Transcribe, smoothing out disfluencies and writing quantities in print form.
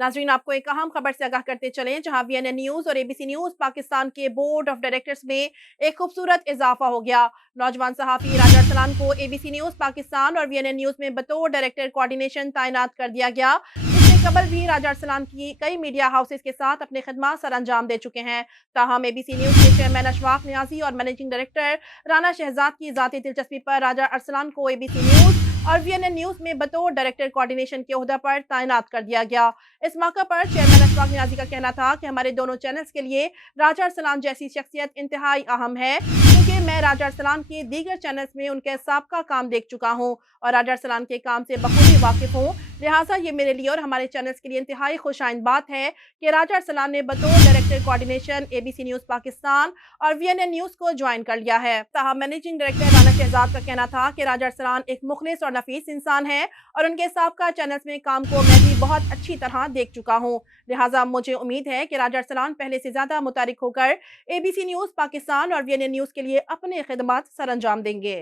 नाज़रीन, आपको एक अहम खबर से आगाह करते चलें, जहां वीएनएन न्यूज़ और एबीसी न्यूज़ पाकिस्तान के बोर्ड ऑफ डायरेक्टर्स में एक खूबसूरत इजाफा हो गया। नौजवान सहाफ़ी राजा अरसलान को एबीसी न्यूज़ पाकिस्तान और वीएनएन न्यूज़ में बतौर डायरेक्टर कोऑर्डिनेशन तैनात कर दिया गया। इससे कबल भी राजा अरसलान की कई मीडिया हाउसेस के साथ अपने खिदमात सर अंजाम दे चुके हैं। ताहम एबीसी न्यूज़ के चेयरमैन अशफाक नियाजी और मैनेजिंग डायरेक्टर राना शहजाद की ज़ाती दिलचस्पी पर राजा अरसलान को एबीसी न्यूज़ और वीएनएन न्यूज़ में बतौर डायरेक्टर कोऑर्डिनेशन के ओहदा पर तैनात कर दिया गया। इस मौके पर चेयरमैन अशफाक नियाजी का कहना था कि हमारे दोनों चैनल्स के लिए राजा अरसलान जैसी शख्सियत इंतहाई अहम है, क्योंकि मैं राजा अरसलान के दीगर चैनल्स में उनके साबका काम देख चुका हूँ और राजा अरसलान के काम से बखूबी वाकिफ हूँ। लिहाजा ये मेरे लिए और हमारे चैनल्स के लिए इंतहाई खुशाइंद बात है कि राजा अरसलान ने बतौर director coordination ABC news Pakistan और वीएनएन न्यूज़ को ज्वाइन कर लिया है। ताहम मैनेजिंग डायरेक्टर राना शहजाद का कहना था कि राजा अरसलान एक मुखलिस और नफीस इंसान है और उनके साबका चैनल्स में काम को मैं भी बहुत अच्छी तरह देख चुका हूँ। लिहाजा मुझे उम्मीद है कि राजा अरसलान पहले से ज्यादा मुतारिक होकर एबीसी न्यूज़ पाकिस्तान और वीएनएन न्यूज़ के लिए अपने खिदमात सर अंजाम देंगे।